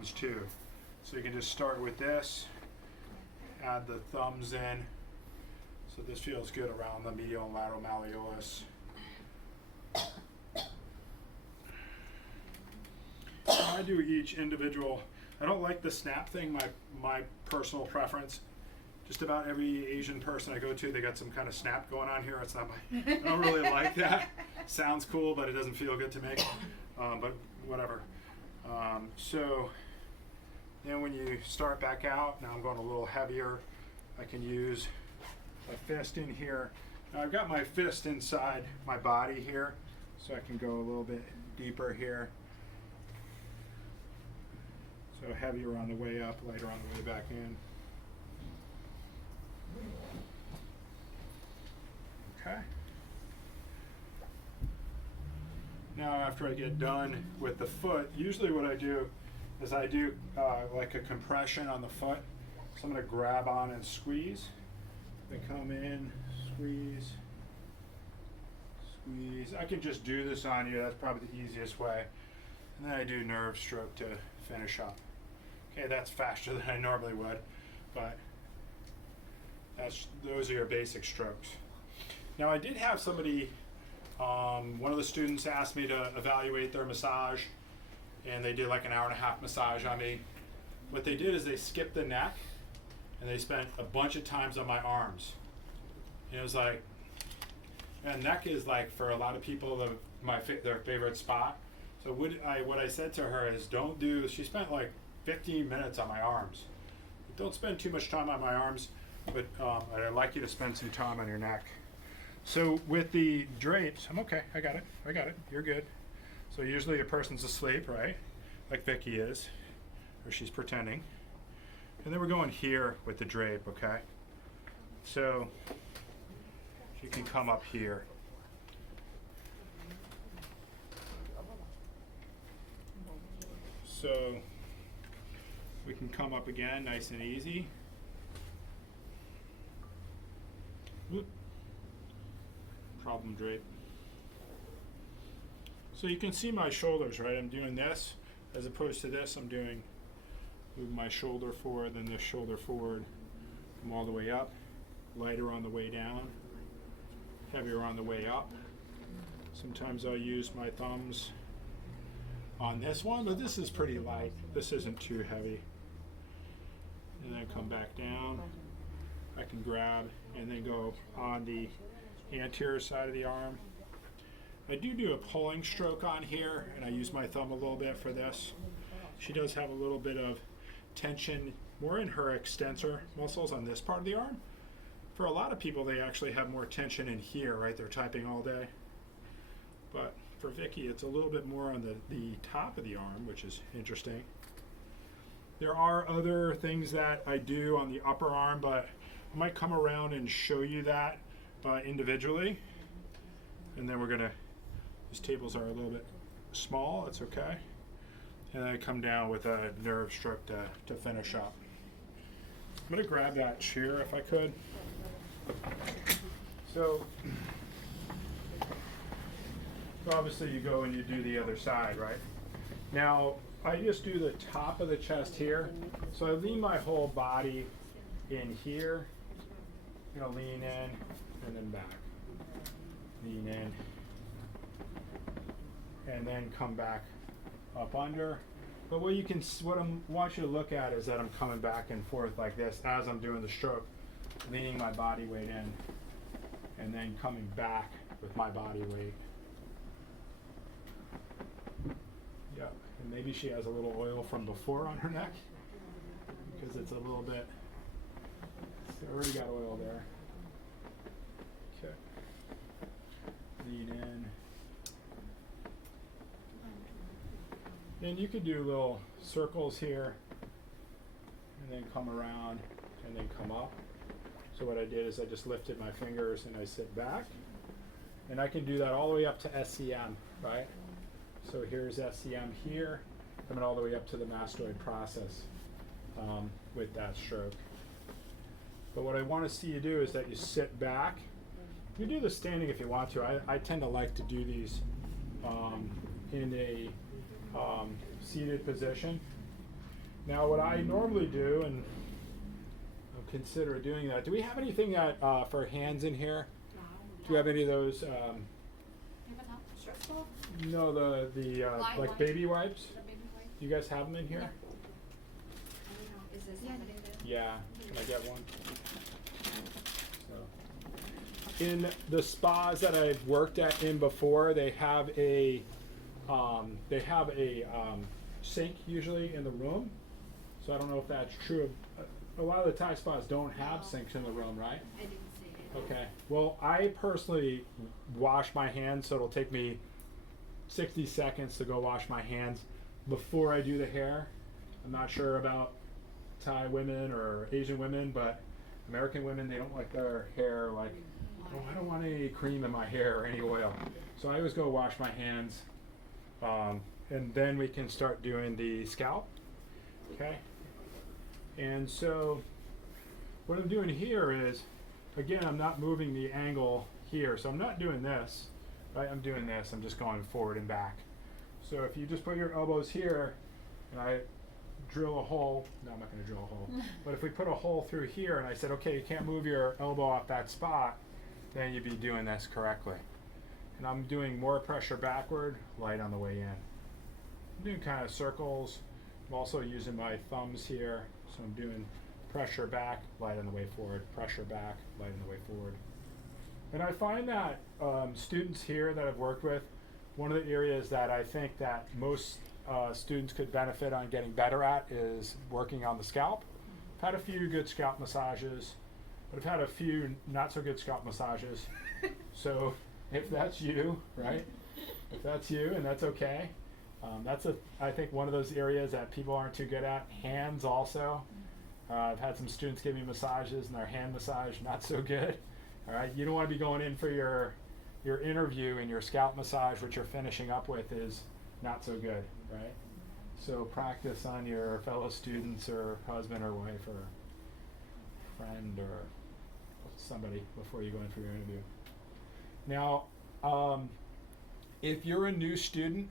thumbs too. So you can just start with this, add the thumbs in. So this feels good around the medial and lateral malleolus. I do each individual. I don't like the snap thing, my personal preference. Just about every Asian person I go to, they got some kind of snap going on here. It's not my, I don't really like that. Sounds cool, but it doesn't feel good to me. But whatever. So then when you start back out, now I'm going a little heavier. I can use a fist in here. Now I've got my fist inside my body here, so I can go a little bit deeper here. So heavier on the way up, lighter on the way back in. Okay. Now after I get done with the foot, usually what I do is I do like a compression on the foot. So I'm going to grab on and squeeze. Then come in, squeeze, squeeze. I can just do this on you. That's probably the easiest way. And then I do nerve stroke to finish up. Okay, that's faster than I normally would, but those are your basic strokes. Now I did have somebody, one of the students asked me to evaluate their massage, and they did like an 1.5 hour massage on me. What they did is they skipped the neck, and they spent a bunch of times on my arms. And it was like, and neck is like for a lot of people their favorite spot. So what I said to her is don't do, she spent like 15 minutes on my arms. Don't spend too much time on my arms, but I'd like you to spend some time on your neck. So with the drapes, I'm okay, I got it, you're good. So usually a person's asleep, right? Like Vicky is, or she's pretending. And then we're going here with the drape, okay? So you can come up here. So we can come up again, nice and easy. Whoop. Problem drape. So you can see my shoulders, right? I'm doing this as opposed to this. I'm doing move my shoulder forward, then this shoulder forward, come all the way up, lighter on the way down, heavier on the way up. Sometimes I'll use my thumbs on this one, but this is pretty light. This isn't too heavy. And then come back down. I can grab and then go on the anterior side of the arm. I do a pulling stroke on here, and I use my thumb a little bit for this. She does have a little bit of tension more in her extensor muscles on this part of the arm. For a lot of people, they actually have more tension in here, right? They're typing all day. But for Vicky, it's a little bit more on the top of the arm, which is interesting. There are other things that I do on the upper arm, but I might come around and show you that individually. And then we're gonna, these tables are a little bit small, it's okay. And then I come down with a nerve stroke to finish up. I'm gonna grab that chair if I could. So obviously you go and you do the other side, right? Now, I just do the top of the chest here. So I lean my whole body in here. You know, lean in and then back. Lean in. And then come back up under. But what I want you to look at is that I'm coming back and forth like this as I'm doing the stroke, leaning my body weight in, and then coming back with my body weight. Yeah, and maybe she has a little oil from before on her neck, because it's a little bit, it's already got oil there. Okay. Lean in. Then you could do little circles here, and then come around, and then come up. So what I did is I just lifted my fingers and I sit back. And I can do that all the way up to SCM, right? So here's SCM here, coming all the way up to the mastoid process with that stroke. But what I want to see you do is that you sit back. You do the standing if you want to. I tend to like to do these in a seated position. Now what I normally do, and I'll consider doing that. Do we have anything that for hands in here? Do you have any of those? No, the like baby wipes. You guys have them in here? Is this Yeah. Can I get one? So, in the spas that I've worked at in before, they have a sink usually in the room. So I don't know if that's true. A lot of the Thai spas don't have sinks in the room, right? I didn't see it. Okay. Well, I personally wash my hands, so it'll take me 60 seconds to go wash my hands before I do the hair. I'm not sure about Thai women or Asian women, but American women, they don't like their hair like, oh, I don't want any cream in my hair or any oil. So I always go wash my hands, and then we can start doing the scalp. Okay. And so what I'm doing here is, again, I'm not moving the angle here, so I'm not doing this, right? I'm doing this, I'm just going forward and back. So if you just put your elbows here, and I drill a hole, no, I'm not gonna drill a hole, but if we put a hole through here, and I said, okay, you can't move your elbow off that spot, then you'd be doing this correctly. And I'm doing more pressure backward, light on the way in. I'm doing kind of circles. I'm also using my thumbs here, so I'm doing pressure back, light on the way forward, pressure back, light on the way forward. And I find that students here that I've worked with, one of the areas that I think that most students could benefit on getting better at is working on the scalp. I've had a few good scalp massages, but I've had a few not so good scalp massages. So if that's you, right? If that's you, and that's okay. That's I think one of those areas that people aren't too good at. Hands also. I've had some students give me massages and their hand massage not so good. All right, you don't want to be going in for your interview and your scalp massage, which you're finishing up with, is not so good, right? So practice on your fellow students or husband or wife or friend or somebody before you go in for your interview. Now, if you're a new student,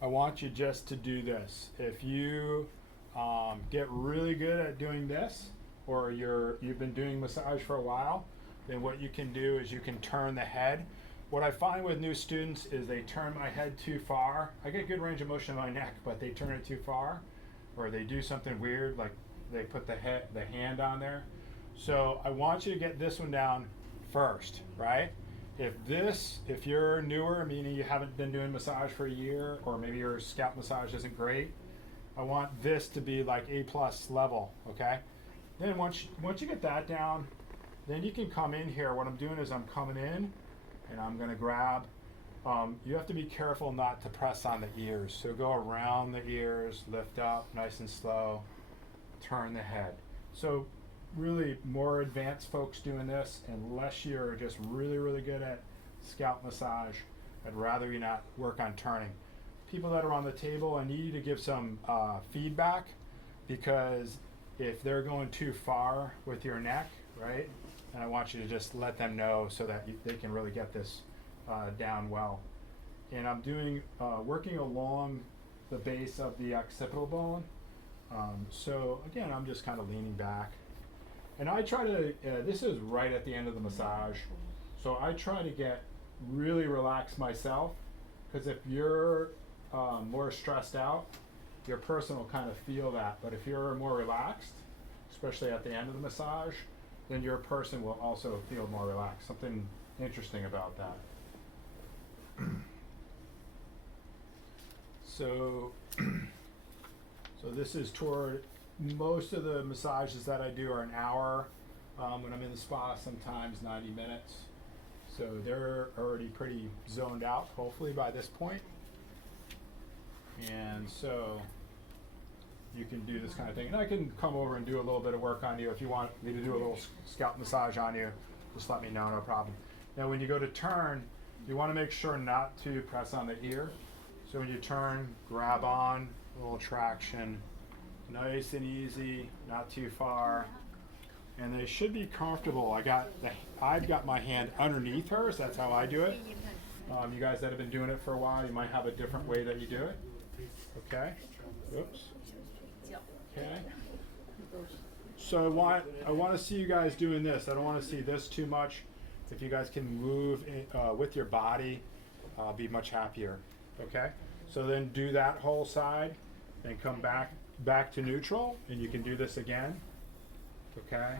I want you just to do this. If you get really good at doing this, or you've been doing massage for a while, then what you can do is you can turn the head. What I find with new students is they turn my head too far. I get good range of motion in my neck, but they turn it too far, or they do something weird, like they put the hand on there. So I want you to get this one down first, right? If you're newer, meaning you haven't been doing massage for a year, or maybe your scalp massage isn't great, I want this to be like A+ level, okay? Then once you get that down, then you can come in here. What I'm doing is I'm coming in, and I'm gonna grab, you have to be careful not to press on the ears. So go around the ears, lift up, nice and slow, turn the head. So really more advanced folks doing this, unless you're just really, really good at scalp massage, I'd rather you not work on turning. People that are on the table, I need you to give some feedback, because if they're going too far with your neck, right, and I want you to just let them know so that they can really get this down well. And I'm doing, working along the base of the occipital bone. So again, I'm just kind of leaning back. And I try to, this is right at the end of the massage, so I try to get really relaxed myself, because if you're more stressed out, your person will kind of feel that. But if you're more relaxed, especially at the end of the massage, then your person will also feel more relaxed. Something interesting about that. So this is toward, most of the massages that I do are an hour. When I'm in the spa, sometimes 90 minutes. So they're already pretty zoned out, hopefully, by this point. And so you can do this kind of thing. And I can come over and do a little bit of work on you. If you want me to do a little scalp massage on you, just let me know, no problem. Now when you go to turn, you want to make sure not to press on the ear. So when you turn, grab on, a little traction, nice and easy, not too far. And they should be comfortable. I've got my hand underneath hers, that's how I do it. You guys that have been doing it for a while, you might have a different way that you do it. Okay, oops. Okay, So I want to see you guys doing this. I don't want to see this too much. If you guys can move with your body, I'll be much happier. Okay? So then do that whole side, and come back to neutral, and you can do this again. Okay?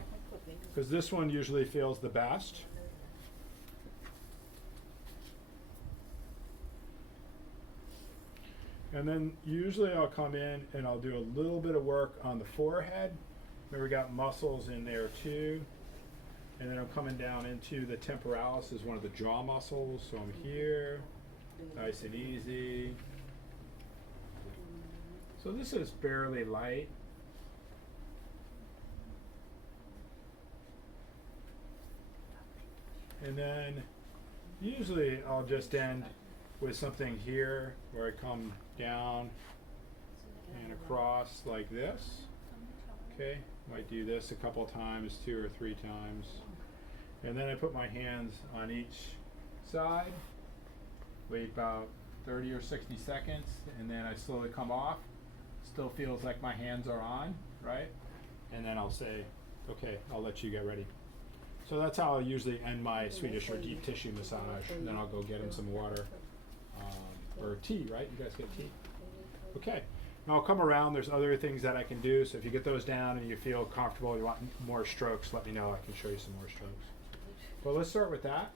Because this one usually feels the best. And then usually I'll come in and I'll do a little bit of work on the forehead. Remember, we got muscles in there too. And then I'm coming down into the temporalis, is one of the jaw muscles. So I'm here, nice and easy. So this is fairly light. And then usually I'll just end with something here where I come down and across like this. Okay, might do this a couple times, 2 or 3 times. And then I put my hands on each side, wait about 30 or 60 seconds, and then I slowly come off. Still feels like my hands are on, right? And then I'll say, okay, I'll let you get ready. So that's how I usually end my Swedish or deep tissue massage. And then I'll go get him some water, or tea, right? You guys get tea? Okay. Now I'll come around. There's other things that I can do. So if you get those down and you feel comfortable, you want more strokes, let me know. I can show you some more strokes. But let's start with that.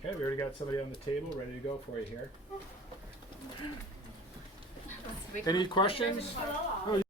Okay, we already got somebody on the table ready to go for you here. Any questions? Oh,